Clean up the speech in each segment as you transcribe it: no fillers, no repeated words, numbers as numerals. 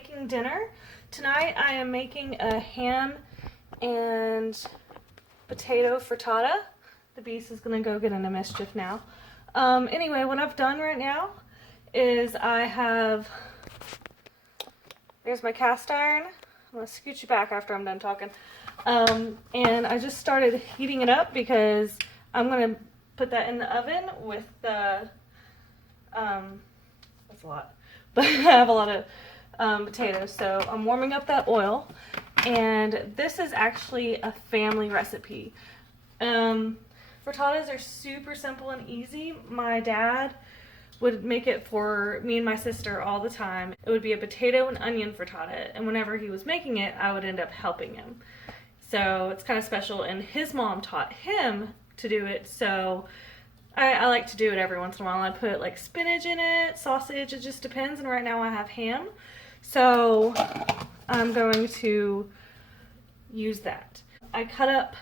making dinner. Tonight I am making a ham and potato frittata. The beast is gonna go get into mischief now. Anyway, what I've done right now is there's my cast iron. I'm gonna scoot you back after I'm done talking. And I just started heating it up because I'm gonna put that in the oven with the, that's a lot, but I have a lot of potatoes, so I'm warming up that oil. And this is actually a family recipe. Frittatas are super simple and easy. My dad would make it for me and my sister all the time. It would be a potato and onion frittata, and whenever he was making it, I would end up helping him. So it's kind of special, and his mom taught him to do it, so I like to do it every once in a while. I put like spinach in it, sausage, it just depends, and right now I have ham. So I'm going to use that. I cut up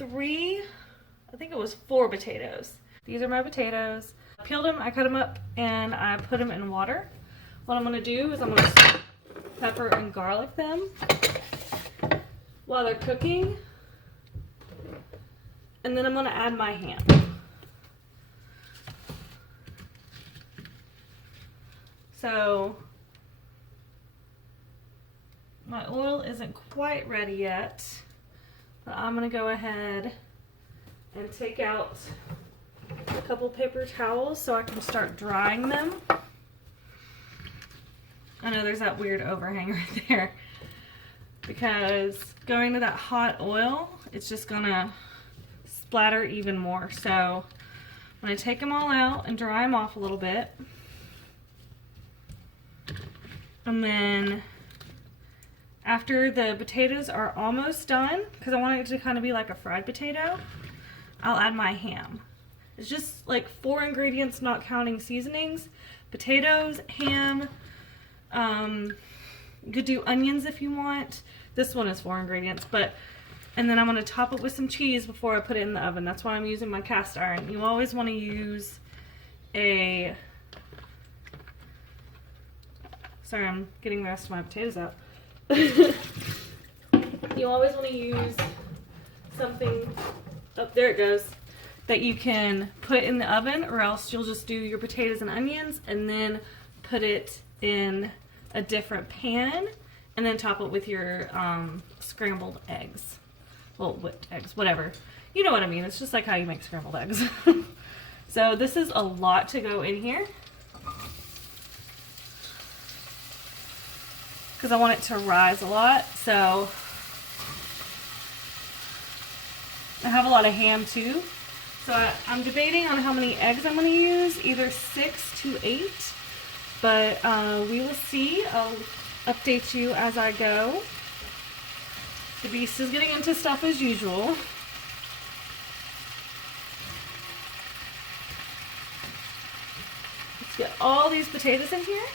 I think it was 4 potatoes. These are my potatoes. I peeled them, I cut them up, and I put them in water. What I'm going to do is I'm going to pepper and garlic them while they're cooking. And then I'm going to add my ham. So my oil isn't quite ready yet, but I'm going to go ahead and take out a couple paper towels so I can start drying them. I know there's that weird overhang right there because going to that hot oil, it's just going to splatter even more. So I'm going to take them all out and dry them off a little bit. And then after the potatoes are almost done, because I want it to kind of be like a fried potato, I'll add my ham. It's just like 4 ingredients, not counting seasonings. Potatoes, ham, you could do onions if you want. This one is 4 ingredients, and then I'm going to top it with some cheese before I put it in the oven. That's why I'm using my cast iron. You always want to use sorry, I'm getting the rest of my potatoes out. You always want to use something, oh, there it goes, that you can put in the oven, or else you'll just do your potatoes and onions and then put it in a different pan and then top it with your scrambled eggs. Well, whipped eggs, whatever. You know what I mean. It's just like how you make scrambled eggs. So this is a lot to go in here, because I want it to rise a lot. So I have a lot of ham too. So I'm debating on how many eggs I'm going to use, either 6 to 8, but we will see. I'll update you as I go. The beast is getting into stuff as usual. Let's get all these potatoes in here.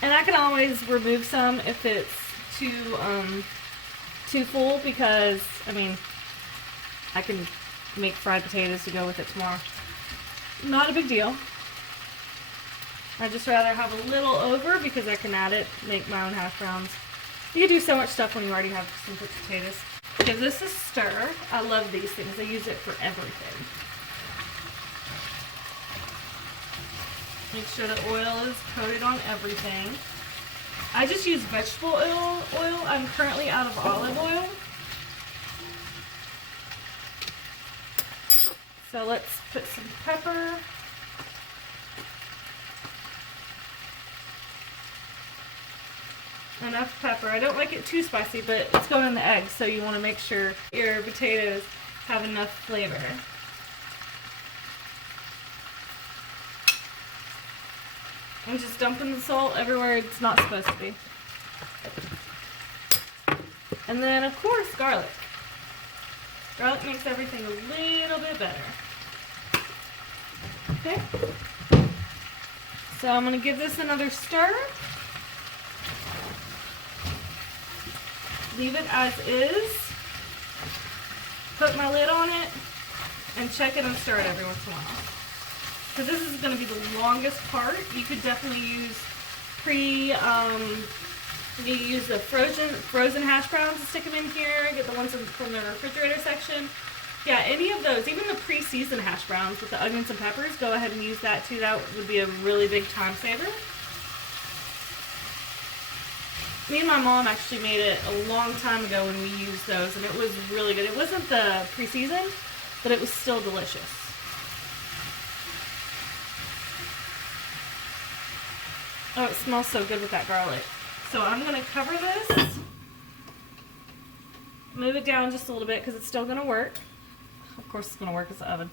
And I can always remove some if it's too full, because, I mean, I can make fried potatoes to go with it tomorrow. Not a big deal. I'd just rather have a little over because I can add it, make my own hash browns. You can do so much stuff when you already have some cooked potatoes. Give this a stir. I love these things. I use it for everything. Make sure the oil is coated on everything. I just use vegetable oil. I'm currently out of olive oil. So let's put some pepper. Enough pepper. I don't like it too spicy, but it's going in the eggs, so you want to make sure your potatoes have enough flavor. I'm just dumping the salt everywhere it's not supposed to be. And then, of course, garlic. Garlic makes everything a little bit better. Okay. So I'm going to give this another stir. Leave it as is. Put my lid on it and check it and stir it every once in a while. Because this is going to be the longest part. You could definitely use You use the frozen hash browns to stick them in here. Get the ones from the refrigerator section. Yeah, any of those, even the pre-seasoned hash browns with the onions and peppers, go ahead and use that too. That would be a really big time saver. Me and my mom actually made it a long time ago when we used those, and it was really good. It wasn't the pre-seasoned, but it was still delicious. Oh, it smells so good with that garlic. So I'm going to cover this, move it down just a little bit because it's still going to work. Of course it's going to work as the oven.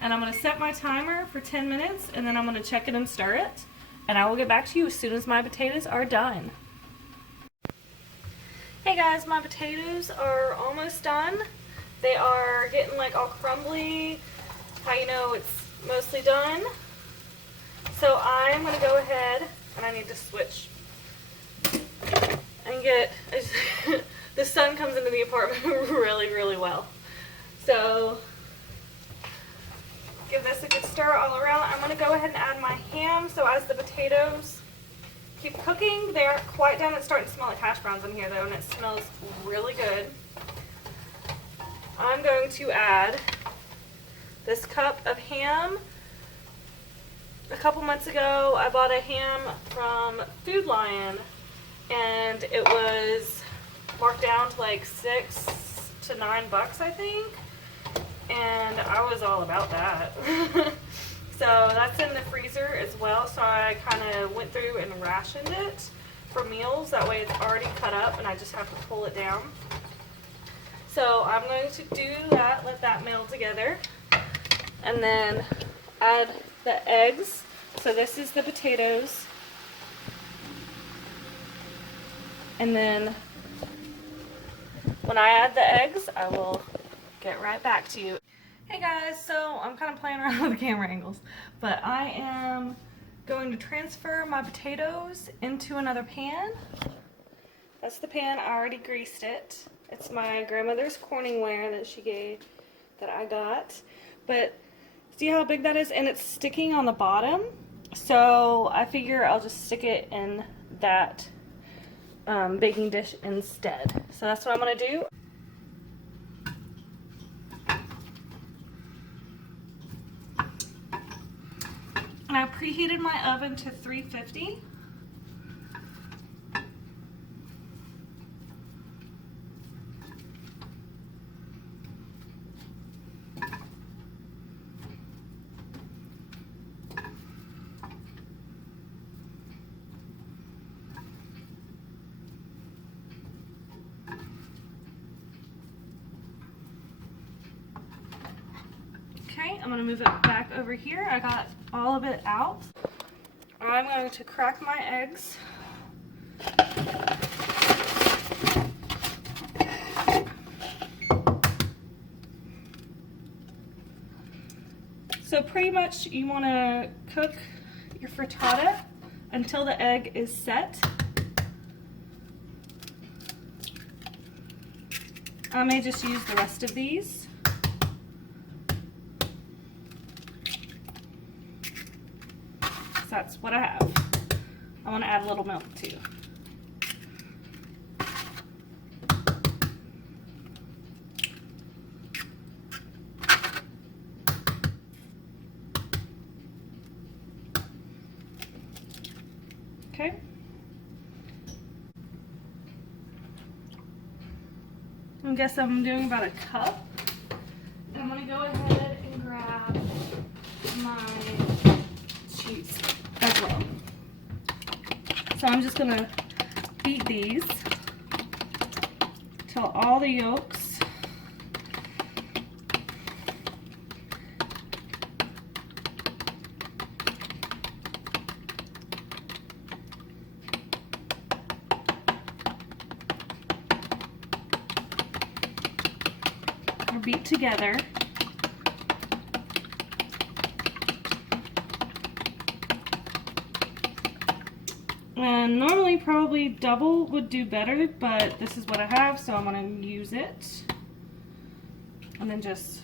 And I'm going to set my timer for 10 minutes, and then I'm going to check it and stir it. And I will get back to you as soon as my potatoes are done. Hey guys, my potatoes are almost done. They are getting like all crumbly. How you know it's mostly done. So I'm going to go ahead, and I need to switch and get, the sun comes into the apartment really well. So give this a good stir all around. I'm going to go ahead and add my ham. So as the potatoes keep cooking, they aren't quite done. It's starting to smell like hash browns in here though, and it smells really good. I'm going to add this cup of ham. A couple months ago, I bought a ham from Food Lion, and it was marked down to like $6 to $9, I think, and I was all about that. So that's in the freezer as well, so I kind of went through and rationed it for meals. That way it's already cut up, and I just have to pull it down. So I'm going to do that, let that meld together, and then add the eggs. So this is the potatoes, and then when I add the eggs, I will get right back to you. Hey guys, so I'm kind of playing around with the camera angles, but I am going to transfer my potatoes into another pan. That's the pan, I already greased it. It's my grandmother's Corningware that she gave, that I got, but see how big that is? And it's sticking on the bottom. So I figure I'll just stick it in that baking dish instead. So that's what I'm going to do. And I preheated my oven to 350. Okay, I'm going to move it back over here. I got all of it out. I'm going to crack my eggs. So pretty much you want to cook your frittata until the egg is set. I may just use the rest of these. That's what I have. I want to add a little milk too. Okay. I guess I'm doing about a cup. I'm going to go ahead and grab my cheese as well. So I'm just going to beat these till all the yolks are beat together. And normally probably double would do better, but this is what I have, so I'm going to use it. And then just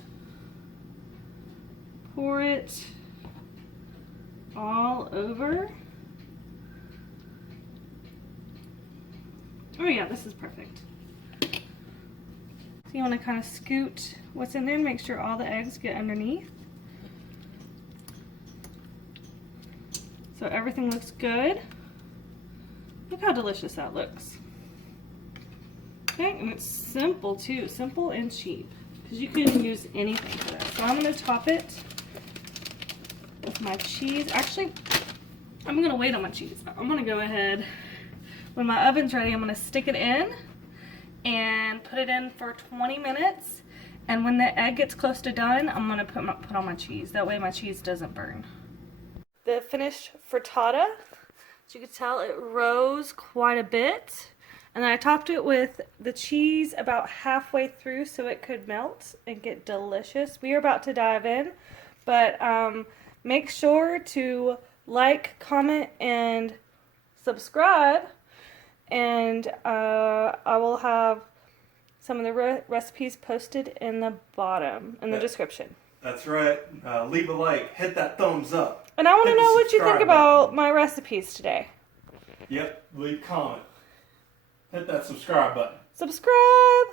pour it all over. Oh yeah, this is perfect. So you want to kind of scoot what's in there and make sure all the eggs get underneath. So everything looks good. Look how delicious that looks. Okay, and it's simple too, simple and cheap, because you can use anything for that. So I'm going to top it with my cheese. Actually, I'm going to wait on my cheese. I'm going to go ahead, when my oven's ready, I'm going to stick it in and put it in for 20 minutes. And when the egg gets close to done, I'm going to put on my cheese. That way my cheese doesn't burn. The finished frittata, as you can tell, it rose quite a bit. And then I topped it with the cheese about halfway through so it could melt and get delicious. We are about to dive in, but make sure to like, comment, and subscribe. And I will have some of the recipes posted in the bottom, in the description. That's right. Leave a like, hit that thumbs up. And I want to know what you think about my recipes today. Yep, leave a comment. Hit that subscribe button. Subscribe!